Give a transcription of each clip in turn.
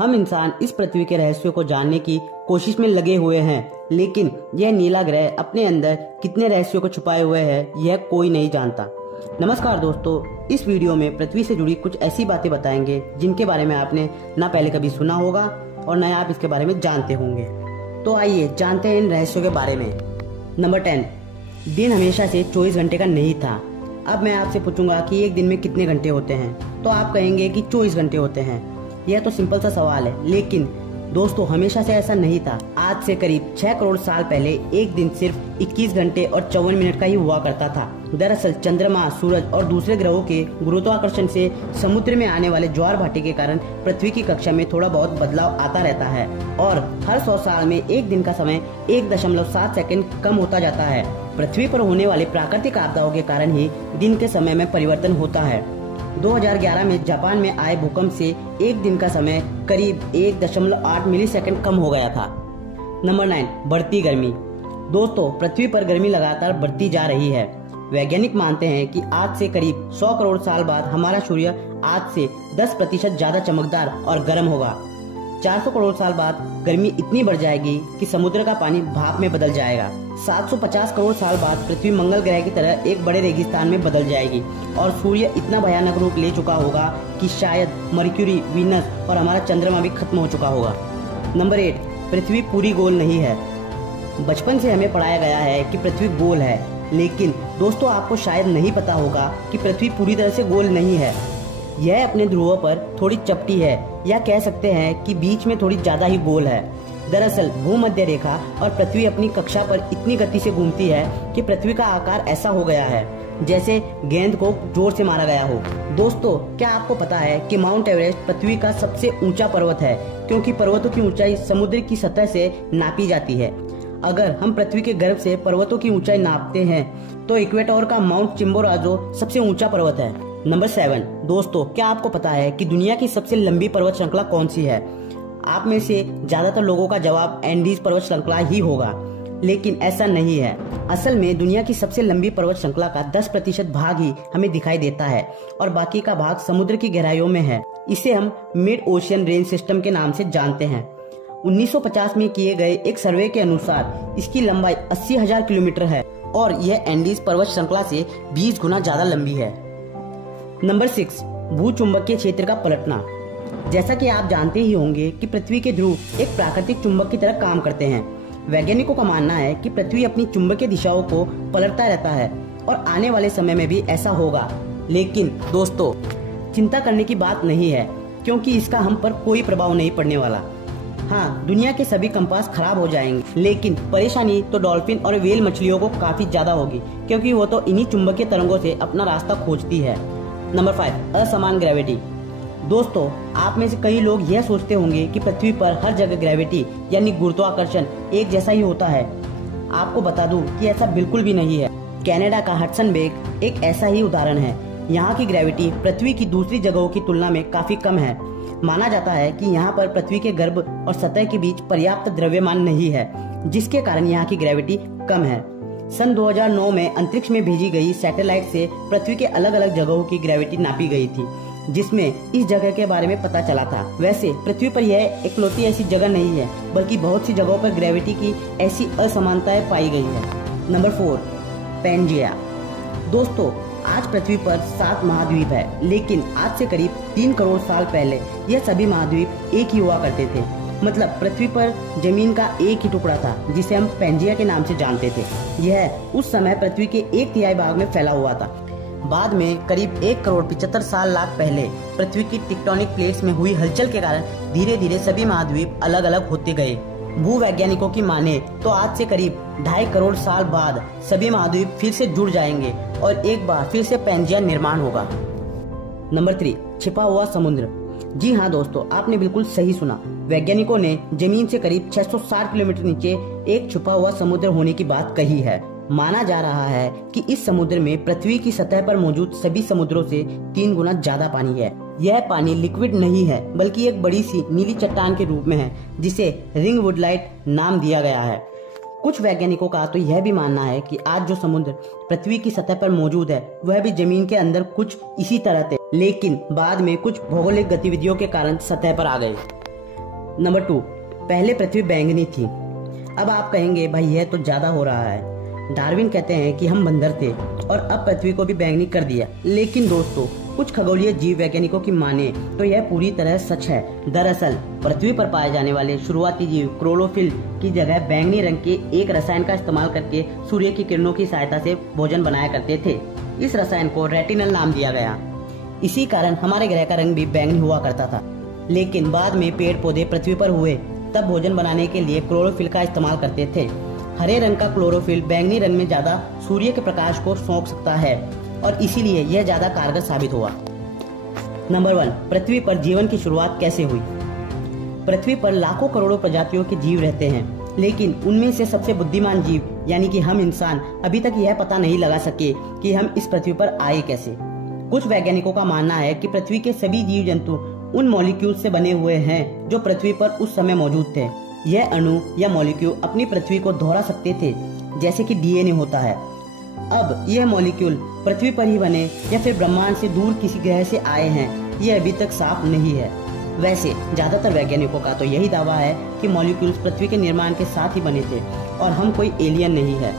हम इंसान इस पृथ्वी के रहस्यों को जानने की कोशिश में लगे हुए हैं, लेकिन यह नीला ग्रह अपने अंदर कितने रहस्यों को छुपाए हुए है यह कोई नहीं जानता। नमस्कार दोस्तों, इस वीडियो में पृथ्वी से जुड़ी कुछ ऐसी बातें बताएंगे जिनके बारे में आपने ना पहले कभी सुना होगा और न आप इसके बारे में जानते होंगे। तो आइए जानते हैं इन रहस्यों के बारे में। नंबर 10, दिन हमेशा से 24 घंटे का नहीं था। अब मैं आपसे पूछूंगा कि एक दिन में कितने घंटे होते हैं, तो आप कहेंगे कि 24 घंटे होते हैं। यह तो सिंपल सा सवाल है, लेकिन दोस्तों हमेशा से ऐसा नहीं था। आज से करीब 6 करोड़ साल पहले एक दिन सिर्फ 21 घंटे और 54 मिनट का ही हुआ करता था। दरअसल चंद्रमा, सूरज और दूसरे ग्रहों के गुरुत्वाकर्षण से समुद्र में आने वाले ज्वार भाटे के कारण पृथ्वी की कक्षा में थोड़ा बहुत बदलाव आता रहता है और हर 100 साल में एक दिन का समय 1.7 सेकंड कम होता जाता है। पृथ्वी पर होने वाले प्राकृतिक आपदाओं के कारण ही दिन के समय में परिवर्तन होता है। 2011 में जापान में आए भूकंप से एक दिन का समय करीब 1.8 मिलीसेकंड कम हो गया था। नंबर 9, बढ़ती गर्मी। दोस्तों पृथ्वी पर गर्मी लगातार बढ़ती जा रही है। वैज्ञानिक मानते हैं कि आज से करीब 100 करोड़ साल बाद हमारा सूर्य आज से 10% ज्यादा चमकदार और गर्म होगा। 400 करोड़ साल बाद गर्मी इतनी बढ़ जाएगी कि समुद्र का पानी भाप में बदल जाएगा। 750 करोड़ साल बाद पृथ्वी मंगल ग्रह की तरह एक बड़े रेगिस्तान में बदल जाएगी और सूर्य इतना भयानक रूप ले चुका होगा कि शायद मर्क्यूरी, वीनस और हमारा चंद्रमा भी खत्म हो चुका होगा। नंबर 8, पृथ्वी पूरी गोल नहीं है। बचपन से हमें पढ़ाया गया है कि पृथ्वी गोल है, लेकिन दोस्तों आपको शायद नहीं पता होगा कि पृथ्वी पूरी तरह से गोल नहीं है। यह अपने ध्रुवों पर थोड़ी चपटी है, या कह सकते हैं कि बीच में थोड़ी ज्यादा ही गोल है। दरअसल भूमध्य रेखा और पृथ्वी अपनी कक्षा पर इतनी गति से घूमती है कि पृथ्वी का आकार ऐसा हो गया है जैसे गेंद को जोर से मारा गया हो। दोस्तों क्या आपको पता है कि माउंट एवरेस्ट पृथ्वी का सबसे ऊंचा पर्वत है, क्योंकि पर्वतों की ऊंचाई समुद्र की सतह से नापी जाती है। अगर हम पृथ्वी के गर्भ से पर्वतों की ऊंचाई नापते हैं तो इक्वेटर का माउंट चिम्बोराजो सबसे ऊंचा पर्वत है। नंबर 7, दोस्तों क्या आपको पता है कि दुनिया की सबसे लंबी पर्वत श्रृंखला कौन सी है? आप में से ज्यादातर लोगों का जवाब एंडीज पर्वत श्रृंखला ही होगा, लेकिन ऐसा नहीं है। असल में दुनिया की सबसे लंबी पर्वत श्रृंखला का 10% भाग ही हमें दिखाई देता है और बाकी का भाग समुद्र की गहराइयों में है। इसे हम मिड ओशियन रेंज सिस्टम के नाम से जानते हैं। 1950 में किए गए एक सर्वे के अनुसार इसकी लंबाई 80,000 किलोमीटर है और यह एंडीज पर्वत श्रृंखला से 20 गुना ज्यादा लंबी है। नंबर 6, भूचुंबकीय क्षेत्र का पलटना। जैसा कि आप जानते ही होंगे कि पृथ्वी के ध्रुव एक प्राकृतिक चुंबक की तरह काम करते हैं। वैज्ञानिकों का मानना है कि पृथ्वी अपनी चुंबकीय दिशाओं को पलटता रहता है और आने वाले समय में भी ऐसा होगा। लेकिन दोस्तों चिंता करने की बात नहीं है, क्योंकि इसका हम पर कोई प्रभाव नहीं पड़ने वाला। हाँ, दुनिया के सभी कंपास खराब हो जाएंगे, लेकिन परेशानी तो डॉल्फिन और व्हेल मछलियों को काफी ज्यादा होगी, क्योंकि वो तो इन्हीं चुंबकीय तरंगों से अपना रास्ता खोजती है। नंबर 5, असमान ग्रेविटी। दोस्तों आप में से कई लोग यह सोचते होंगे कि पृथ्वी पर हर जगह ग्रेविटी यानी गुरुत्वाकर्षण एक जैसा ही होता है। आपको बता दूं कि ऐसा बिल्कुल भी नहीं है। कनाडा का हडसन बे एक ऐसा ही उदाहरण है। यहाँ की ग्रेविटी पृथ्वी की दूसरी जगहों की तुलना में काफी कम है। माना जाता है कि यहाँ पर पृथ्वी के गर्भ और सतह के बीच पर्याप्त द्रव्यमान नहीं है, जिसके कारण यहाँ की ग्रेविटी कम है। सन 2009 में अंतरिक्ष में भेजी गई सैटेलाइट से पृथ्वी के अलग अलग जगहों की ग्रेविटी नापी गई थी, जिसमें इस जगह के बारे में पता चला था। वैसे पृथ्वी पर यह इकलौती ऐसी जगह नहीं है, बल्कि बहुत सी जगहों पर ग्रेविटी की ऐसी असमानताएं पाई गई है। Number 4, Pangaea. दोस्तों आज पृथ्वी पर 7 महाद्वीप है, लेकिन आज से करीब 3 करोड़ साल पहले यह सभी महाद्वीप एक ही हुआ करते थे। मतलब पृथ्वी पर जमीन का एक ही टुकड़ा था, जिसे हम पैंजिया के नाम से जानते थे। यह उस समय पृथ्वी के 1/3 भाग में फैला हुआ था। बाद में करीब 1 करोड़ 75 लाख पहले पृथ्वी की टेक्टोनिक प्लेट्स में हुई हलचल के कारण धीरे धीरे सभी महाद्वीप अलग अलग होते गए। भूवैज्ञानिकों की माने तो आज से करीब 2.5 करोड़ साल बाद सभी महाद्वीप फिर से जुड़ जाएंगे और एक बार फिर से पैंजिया निर्माण होगा। नंबर 3, छिपा हुआ समुद्र। जी हाँ दोस्तों, आपने बिल्कुल सही सुना। वैज्ञानिकों ने जमीन से करीब 660 किलोमीटर नीचे एक छुपा हुआ समुद्र होने की बात कही है। माना जा रहा है कि इस समुद्र में पृथ्वी की सतह पर मौजूद सभी समुद्रों से 3 गुना ज्यादा पानी है। यह पानी लिक्विड नहीं है, बल्कि एक बड़ी सी नीली चट्टान के रूप में है, जिसे रिंग वुडलाइट नाम दिया गया है। कुछ वैज्ञानिकों का तो यह भी मानना है कि आज जो समुद्र पृथ्वी की सतह पर मौजूद है वह भी जमीन के अंदर कुछ इसी तरह थे, लेकिन बाद में कुछ भौगोलिक गतिविधियों के कारण सतह पर आ गए। नंबर 2, पहले पृथ्वी बैंगनी थी। अब आप कहेंगे भाई यह तो ज्यादा हो रहा है। डार्विन कहते हैं कि हम बंदर थे और अब पृथ्वी को भी बैंगनी कर दिया। लेकिन दोस्तों, कुछ खगोलीय जीव वैज्ञानिकों की माने तो यह पूरी तरह सच है। दरअसल पृथ्वी पर पाए जाने वाले शुरुआती जीव क्लोरोफिल की जगह बैंगनी रंग के एक रसायन का इस्तेमाल करके सूर्य की किरणों की सहायता से भोजन बनाया करते थे। इस रसायन को रेटिनल नाम दिया गया। इसी कारण हमारे ग्रह का रंग भी बैंगनी हुआ करता था। लेकिन बाद में पेड़ पौधे पृथ्वी पर हुए तब भोजन बनाने के लिए क्लोरोफिल का इस्तेमाल करते थे। हरे रंग का क्लोरोफिल बैंगनी रंग में ज्यादा सूर्य के प्रकाश को सोख सकता है और इसीलिए यह ज्यादा कारगर साबित हुआ। नंबर 1, पृथ्वी पर जीवन की शुरुआत कैसे हुई। पृथ्वी पर लाखों करोड़ों प्रजातियों के जीव रहते हैं, लेकिन उनमें से सबसे बुद्धिमान जीव यानी कि हम इंसान अभी तक यह पता नहीं लगा सके कि हम इस पृथ्वी पर आए कैसे। कुछ वैज्ञानिकों का मानना है कि पृथ्वी के सभी जीव जंतु उन मॉलिक्यूल से बने हुए हैं जो पृथ्वी पर उस समय मौजूद थे। यह अणु या मॉलिक्यूल अपनी पृथ्वी को दोहरा सकते थे, जैसे कि डीएनए होता है। अब यह मॉलिक्यूल पृथ्वी पर ही बने या फिर ब्रह्मांड से दूर किसी ग्रह से आए हैं, यह अभी तक साफ नहीं है। वैसे ज्यादातर वैज्ञानिकों का तो यही दावा है कि मॉलिक्यूल्स पृथ्वी के निर्माण के साथ ही बने थे और हम कोई एलियन नहीं है।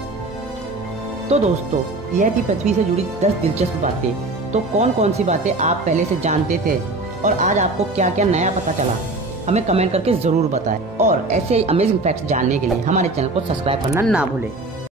तो दोस्तों, यह थी पृथ्वी से जुड़ी 10 दिलचस्प बातें। तो कौन कौन सी बातें आप पहले से जानते थे और आज आपको क्या क्या नया पता चला, हमें कमेंट करके जरूर बताएं। और ऐसे अमेजिंग फैक्ट्स जानने के लिए हमारे चैनल को सब्सक्राइब करना ना भूलें।